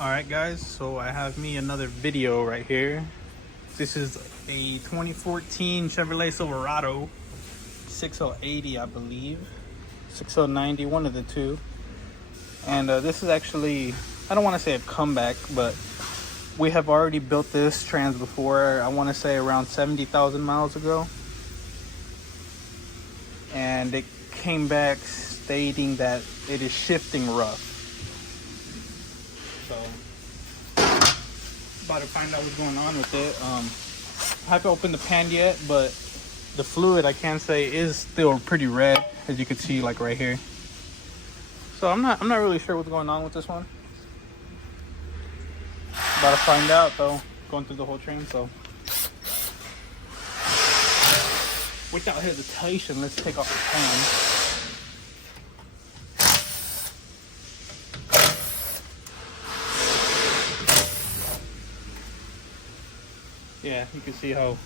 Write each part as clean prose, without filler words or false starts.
Alright guys, so I have me another video right here. This is a 2014 Chevrolet Silverado 6080, I believe, 6090, one of the two. And this is actually, I don't want to say a comeback, but we have already built this trans before. I want to say around 70,000 miles ago, and it came back stating that it is shifting rough. So about to find out what's going on with it. I haven't opened the pan yet, but the fluid, I can say, is still pretty red, as you can see, like right here. So I'm not really sure what's going on with this one. About to find out though, going through the whole train. So without hesitation, let's take off the pan. Yeah, you can see how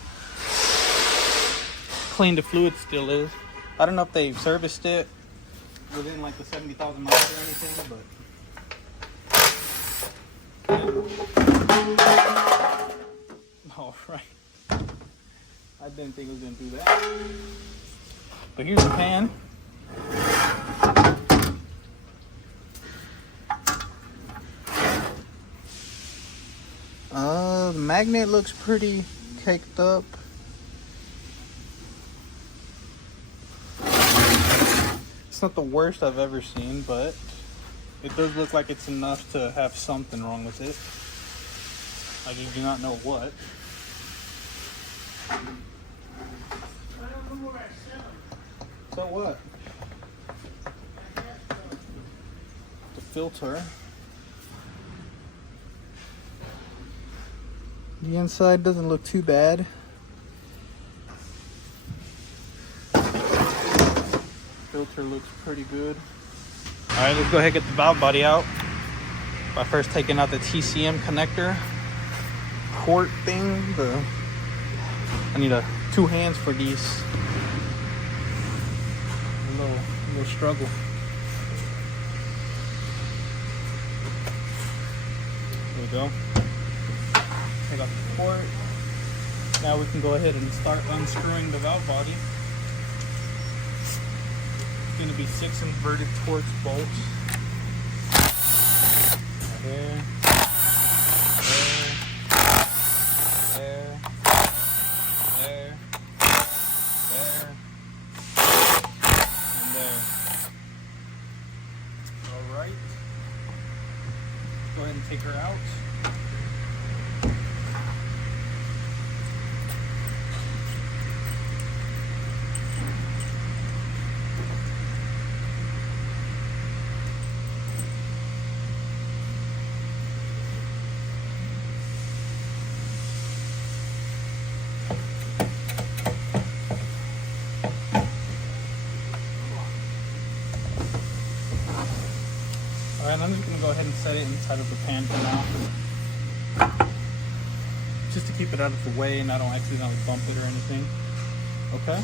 clean the fluid still is. I don't know if they've serviced it within like the 70,000 miles or anything, but all right. I didn't think it was gonna do that. But here's the pan. The magnet looks pretty caked up. It's not the worst I've ever seen, but it does look like it's enough to have something wrong with it. I just do not know what. So what? The filter. The inside doesn't look too bad. Filter looks pretty good. All right, let's go ahead and get the valve body out by first taking out the TCM connector port thing. I need two hands for these. A little struggle. There we go. Take off the port. Now we can go ahead and start unscrewing the valve body. It's going to be 6 inverted Torx bolts. There, and there. All right. Go ahead and take her out. Alright, I'm just going to go ahead and set it inside of the pan for now. Just to keep it out of the way and I don't accidentally bump it or anything. Okay?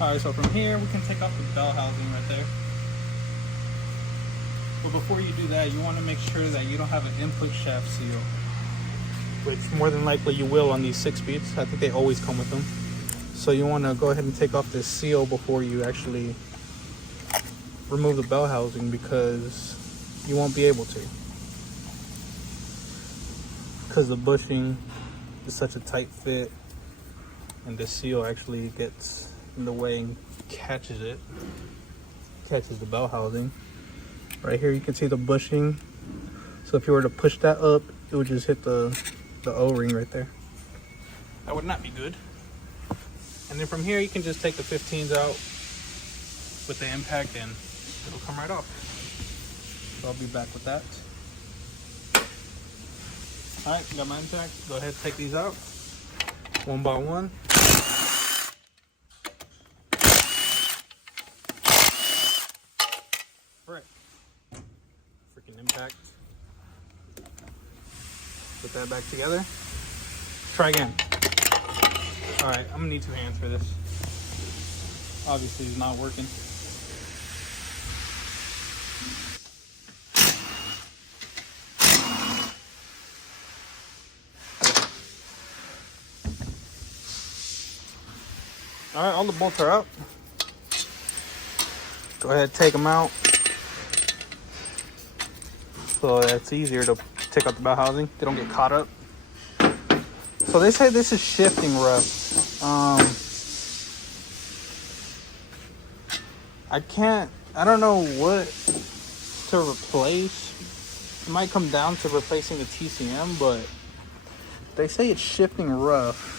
Alright, so from here we can take off the bell housing right there. But before you do that, you want to make sure that you don't have an input shaft seal, which more than likely you will on these 6-speeds. I think they always come with them. So you want to go ahead and take off this seal before you actually remove the bell housing, because you won't be able to, because the bushing is such a tight fit and the seal actually gets in the way and catches the bell housing. Right here you can see the bushing, so if you were to push that up, it would just hit the O-ring right there. That would not be good. And then from here, you can just take the 15s out with the impact and it'll come right off. So I'll be back with that. All right, got my impact. Go ahead and take these out one by one. Right. Freaking impact. Put that back together. Try again. All right, I'm gonna need 2 hands for this. Obviously it's not working. All right, all the bolts are out. Go ahead, take them out. So it's easier to take out the bell housing. They don't get caught up. So they say this is shifting rust. I don't know what to replace. It might come down to replacing the TCM, but they say it's shifting rough.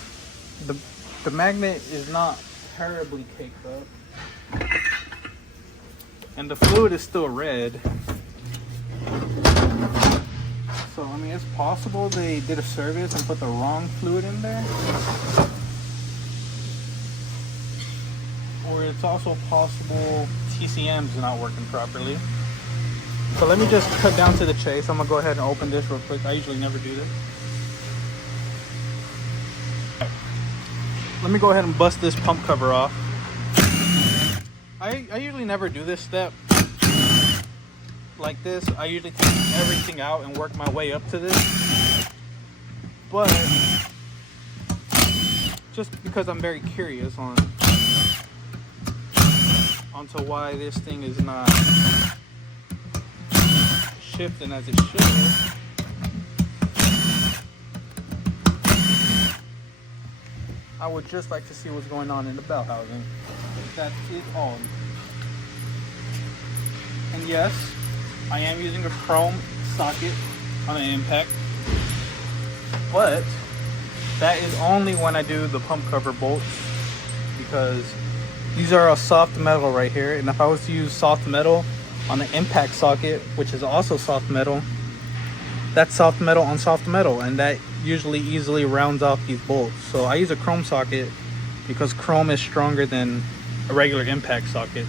The magnet is not terribly caked up. And the fluid is still red. So, I mean, it's possible they did a service and put the wrong fluid in there. Or it's also possible TCM's not working properly. So let me just cut down to the chase. I'm gonna go ahead and open this real quick. I usually never do this. Let me go ahead and bust this pump cover off. I usually never do this step like this. I usually take everything out and work my way up to this. But just because I'm very curious onto why this thing is not shifting as it should. I would just like to see what's going on in the bell housing. That is all. And yes, I am using a chrome socket on an impact, but that is only when I do the pump cover bolts, because these are a soft metal right here, and if I was to use soft metal on the impact socket, which is also soft metal, that's soft metal on soft metal, and that usually easily rounds off these bolts. So I use a chrome socket because chrome is stronger than a regular impact socket,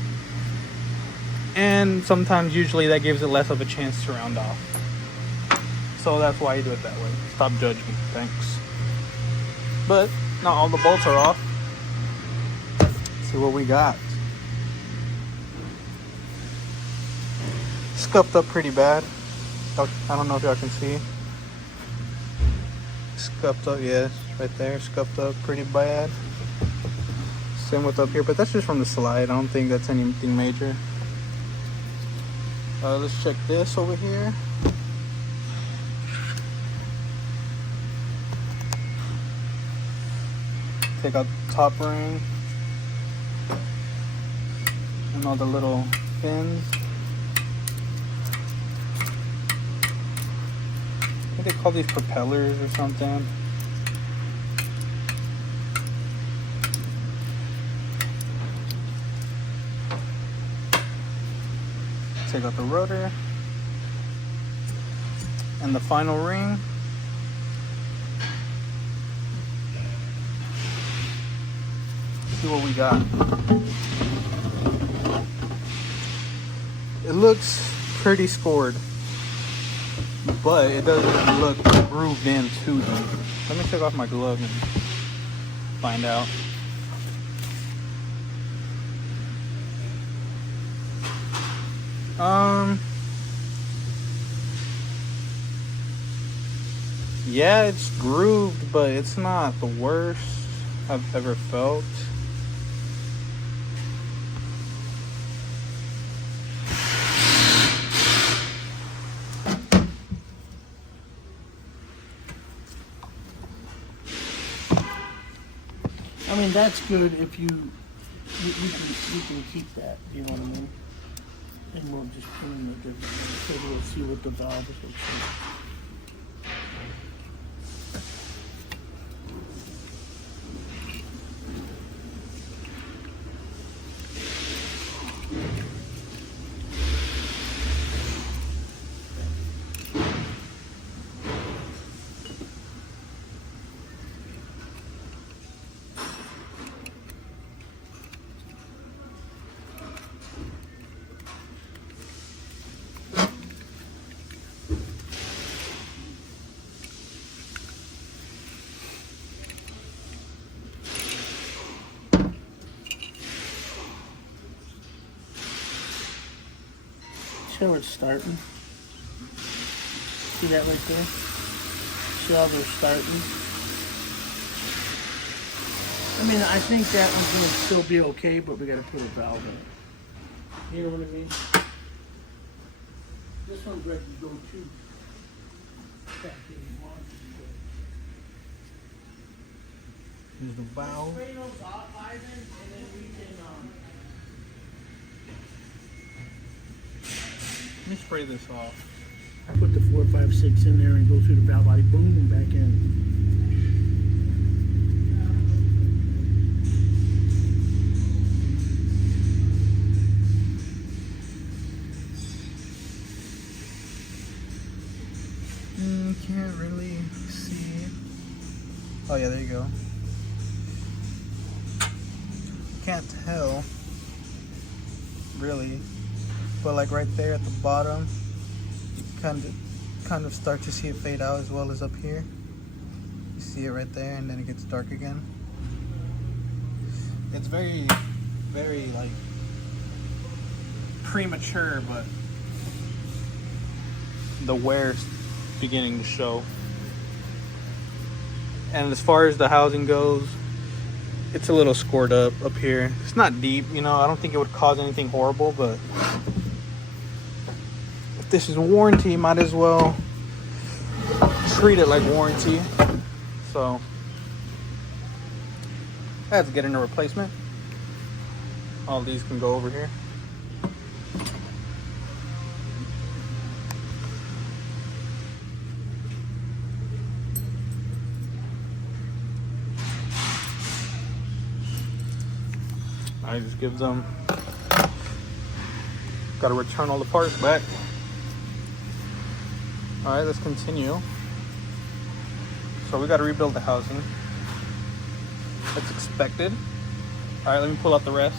and sometimes usually that gives it less of a chance to round off. So that's why I do it that way. Stop judging me, thanks. But not all the bolts are off. Let's see what we got. Scuffed up pretty bad. I don't know if y'all can see. Scuffed up, yes, right there. Scuffed up pretty bad. Same with up here, but that's just from the slide. I don't think that's anything major. Let's check this over here. Take out the top ring and all the little fins. I think they call these propellers or something. Take out the rotor and the final ring. See what we got. It looks pretty scored, but it doesn't look grooved in too deep. Let me take off my glove and find out. Yeah, it's grooved, but it's not the worst I've ever felt. I mean, that's good if you can keep that, you know what I mean? And we'll just put in a different one, so we'll see what the valve looks like. how it's starting? See that right there? See how they're starting? I mean, I think that one's gonna still be okay, but we gotta put a valve in it. You know what I mean? This one's ready to go too. Here's the valve. Spray those off, Ivan, and then we can, Let me spray this off. put the 4, 5, 6 in there and go through the valve body, boom, and back in. Can't really see. Oh yeah, there you go. Can't tell really, but like right there at the bottom, kind of start to see it fade out, as well as up here. You see it right there, and then it gets dark again. It's very like premature, but the wear's beginning to show. And as far as the housing goes, it's a little scored up here. It's not deep, you know. I don't think it would cause anything horrible, but if this is warranty, might as well treat it like warranty. So I have to get in a replacement. All these can go over here. I just give them, gotta return all the parts back. All right, let's continue. So we gotta rebuild the housing. That's expected. All right, let me pull out the rest.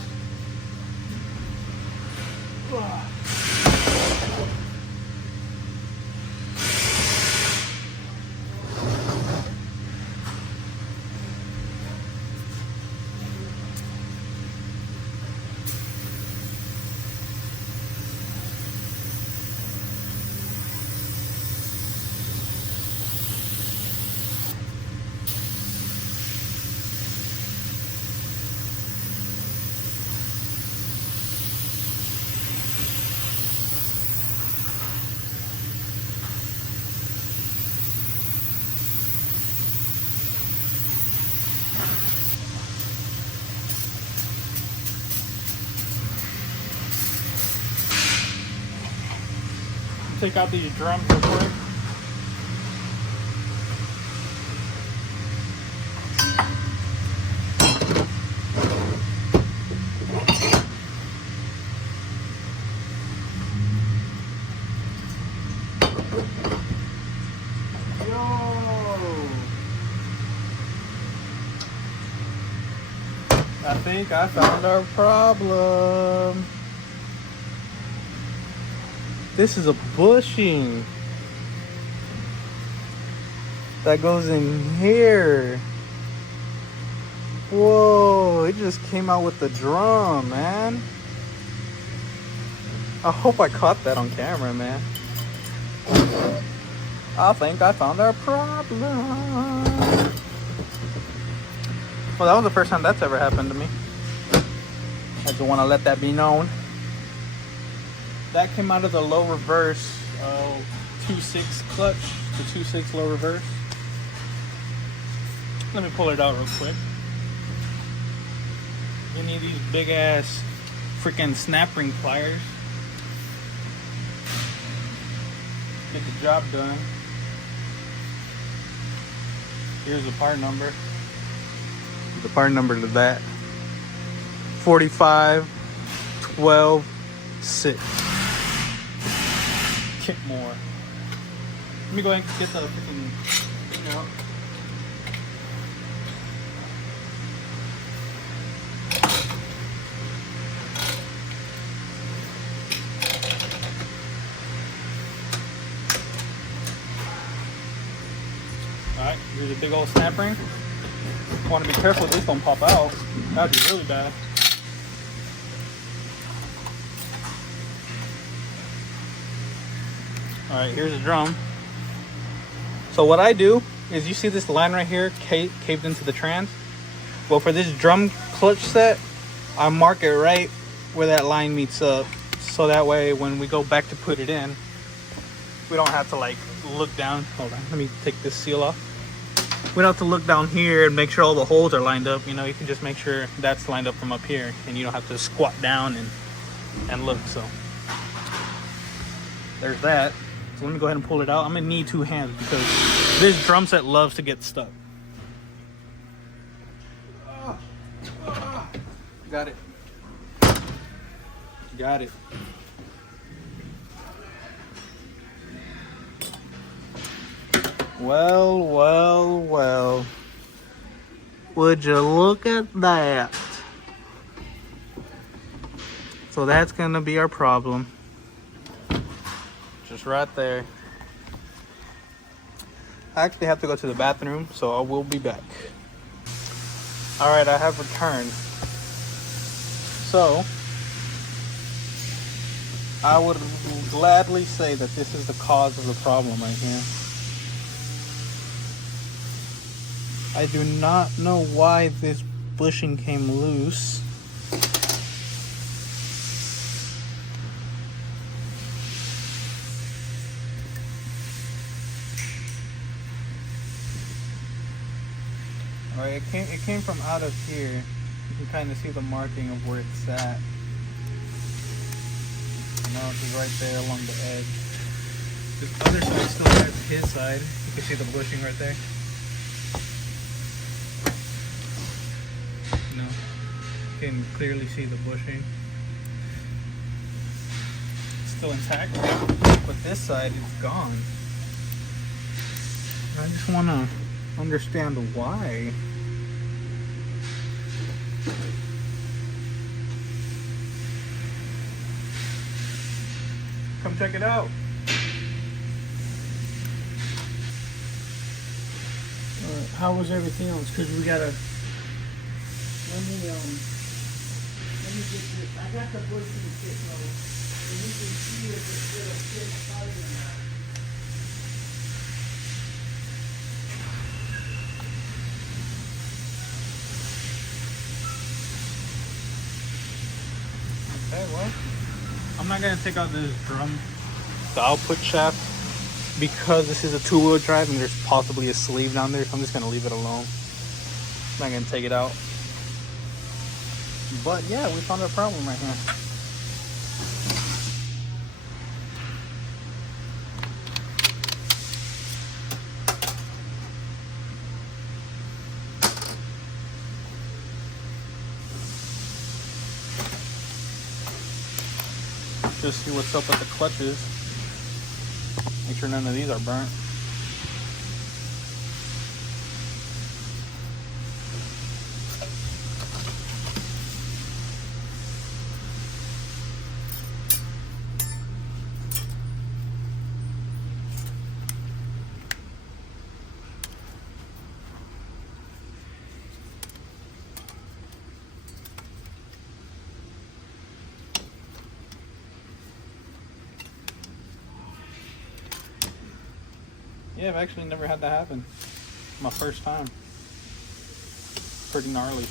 Take out these drums real quick. I think I found our problem. This is a bushing that goes in here. Whoa, it just came out with the drum, man. I hope I caught that on camera, man. I think I found our problem. Well, that was the first time that's ever happened to me. I just want to let that be known. That came out of the low reverse 2.6 clutch, the 2.6 low reverse. Let me pull it out real quick. You need these big ass freaking snap ring pliers. Get the job done. Here's the part number. The part number to that. 45 12 6. Kick more. Let me go ahead and get the freaking thing out. Alright, here's a big old snap ring. You want to be careful this don't pop out. That'd be really bad. All right, here's the drum. So what I do is, you see this line right here caved into the trans? Well, for this drum clutch set, I mark it right where that line meets up. So that way when we go back to put it in, we don't have to like look down. Hold on, let me take this seal off. We don't have to look down here and make sure all the holes are lined up. You know, you can just make sure that's lined up from up here, and you don't have to squat down and look. So there's that. So let me go ahead and pull it out. I'm gonna need 2 hands because this drum set loves to get stuck. Got it. Got it. Well, well, well. Would you look at that? So that's gonna be our problem. Just right there. I actually have to go to the bathroom, so I will be back. All right, I have returned. So I would gladly say that this is the cause of the problem right here. I do not know why this bushing came loose. Alright, it came from out of here. You can kind of see the marking of where it's at. Now it's right there along the edge. This other side still has his side. You can see the bushing right there. You know, you can clearly see the bushing. It's still intact, but this side is gone. I just want to understand why. Come check it out. How was everything else? Because we gotta. Let me get this. I got the bushing kit though, and you can see if it's gonna fit tight or not. Okay, well, I'm not gonna take out this drum, the output shaft, because this is a 2-wheel drive and there's possibly a sleeve down there, so I'm just gonna leave it alone. I'm not gonna take it out. But yeah, we found a problem right here. Just see what's up with the clutches. Make sure none of these are burnt. Yeah, I've actually never had that happen. My first time. Pretty gnarly.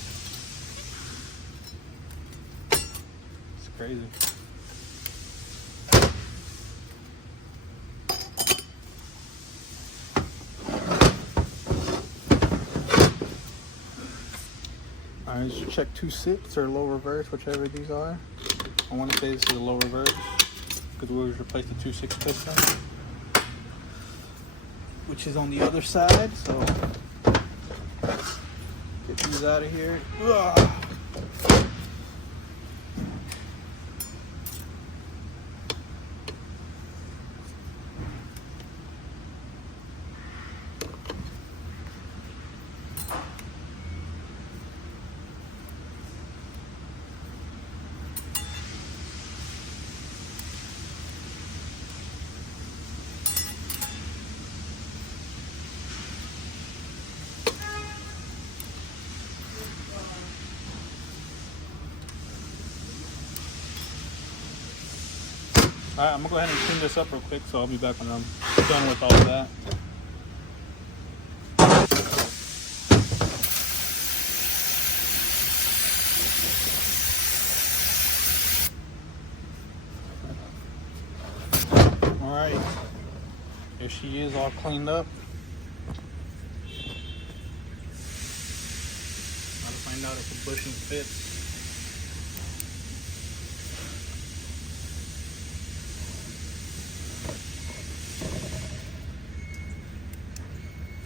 It's crazy. Alright, so check 2.6 or low reverse, whichever these are. I want to say this is a low reverse because we always replace the 2.6 piston, which is on the other side. So get these out of here. Ugh. Alright, I'm gonna go ahead and clean this up real quick, so I'll be back when I'm done with all of that. Alright, here she is all cleaned up. Gotta find out if the bushing fits.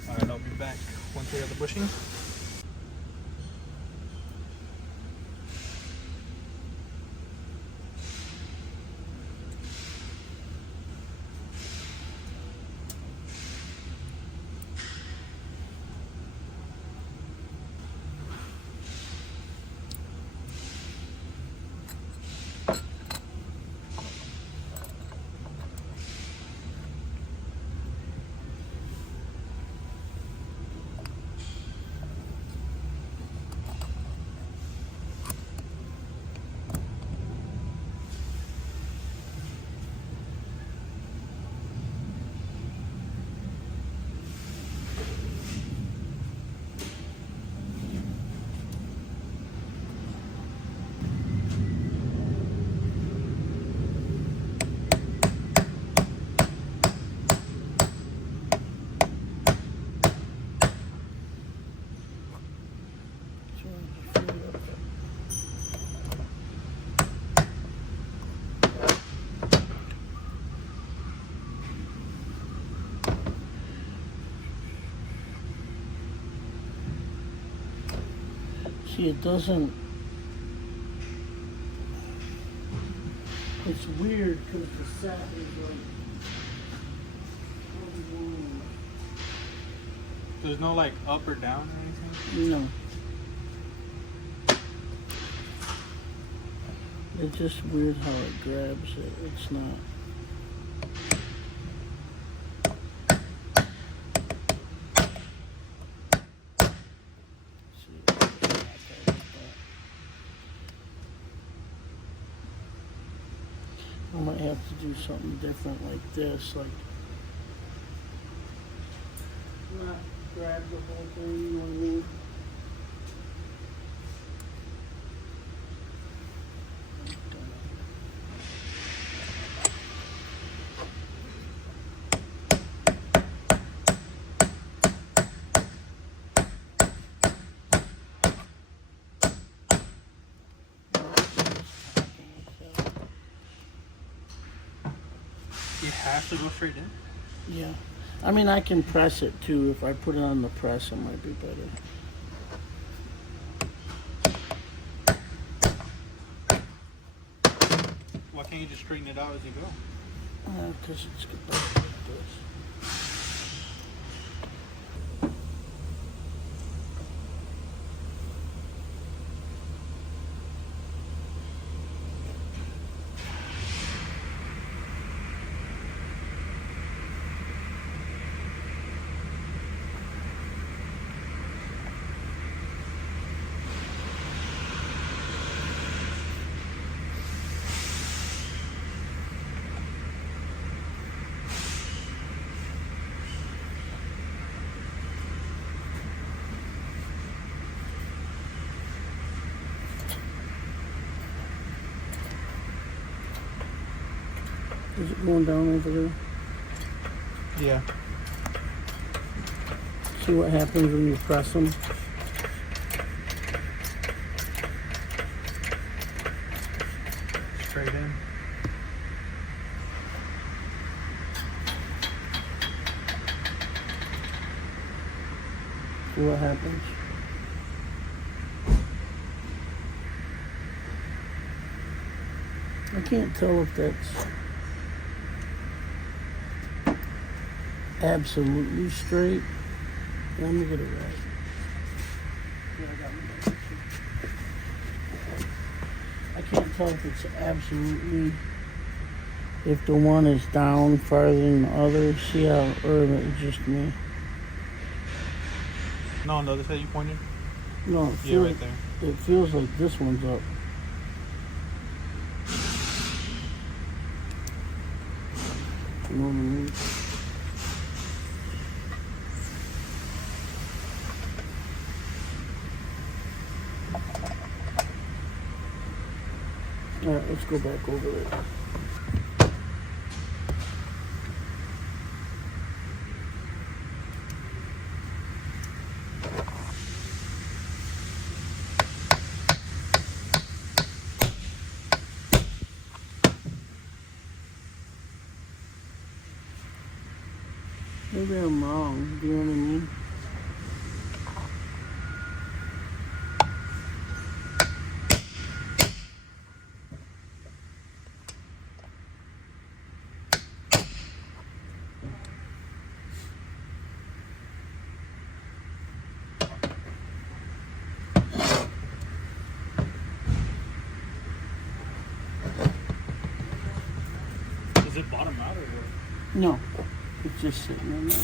Alright, I'll be back once we have the bushing. See, it doesn't. It's weird because the sap is like. There's no like up or down or anything? No. It's just weird how it grabs it. It's not. I might have to do something different like this, like not grab the whole thing, you know what I mean? You have to go straight in? Yeah. I mean, I can press it too. If I put it on the press, it might be better. Why can't you just straighten it out as you go? Because it's like this. Is it going down over there? Yeah. See what happens when you press them? Straight in. See what happens? I can't tell if that's absolutely straight. Let me get it right. Yeah, I got my I can't tell if it's absolutely, if the one is down farther than the other. See how, or it's just me. No, on the other side you pointed? No, it Yeah, feels, right there. it feels like this one's up. You know what I mean? All right, let's go back over it. Maybe I'm wrong, do you know what I mean? Does it bottom out or what? No, it's just sitting in there.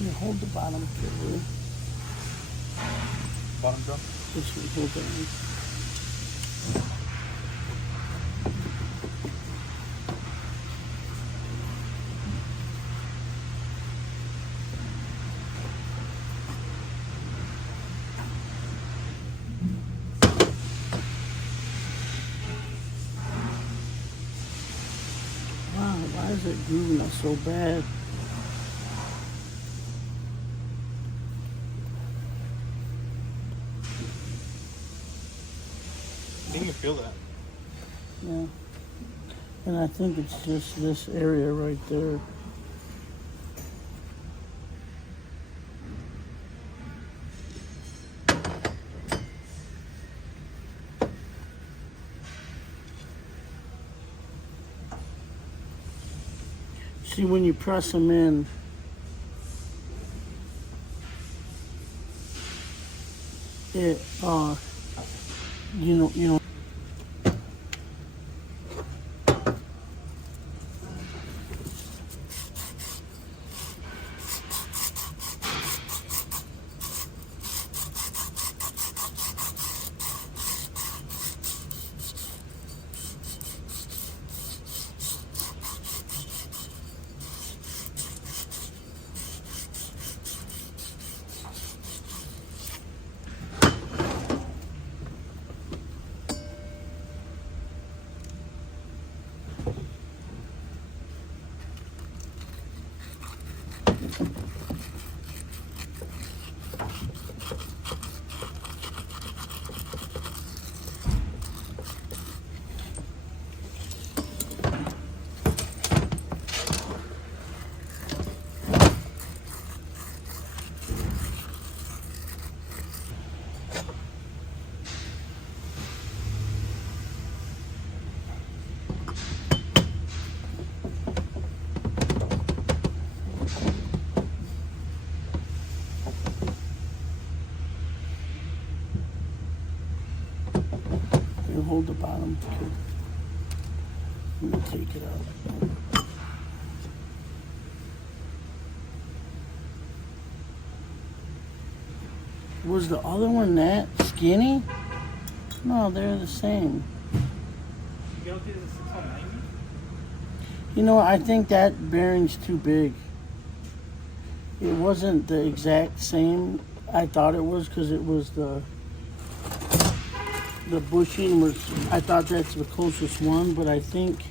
You hold the bottom carefully. Bottom drum? This one, hold that one. Wow, why is it grooving us so bad? I think you feel that. Yeah. And I think it's just this area right there. See, when you press them in, it, you know, hold the bottom. Okay. I'm gonna take it out. Was the other one that skinny? No, they're the same. You don't think it's a 690? You know, I think that bearing's too big. It wasn't the exact same. I thought it was because it was the bushing was. I thought that's the closest one, but I think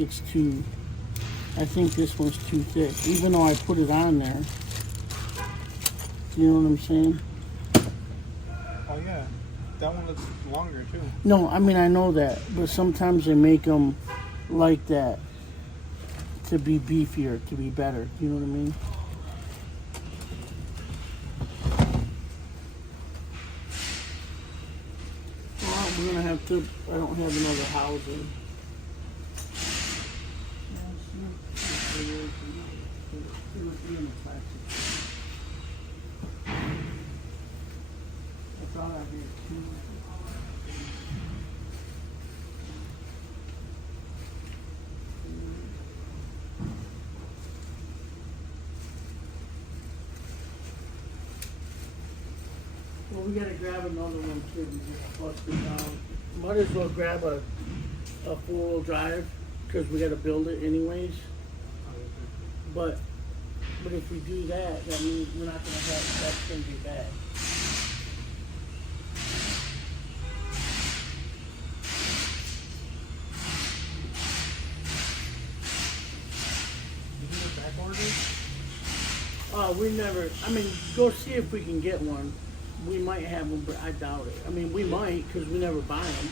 it's too. I think this one's too thick, even though I put it on there. You know what I'm saying? Oh yeah, that one looks longer too. No, I mean I know that, but sometimes they make them like that to be beefier, to be better. You know what I mean? Well, we're gonna have to. I don't have another housing. I thought I did two. Well, we gotta grab another one too. We just bust it down. Might as well grab a 4-wheel drive because we gotta build it anyways. But if we do that, that means we're not gonna have. That's gonna be bad. We never, I mean, go see if we can get one. We might have one, but I doubt it. I mean, we might, because we never buy them.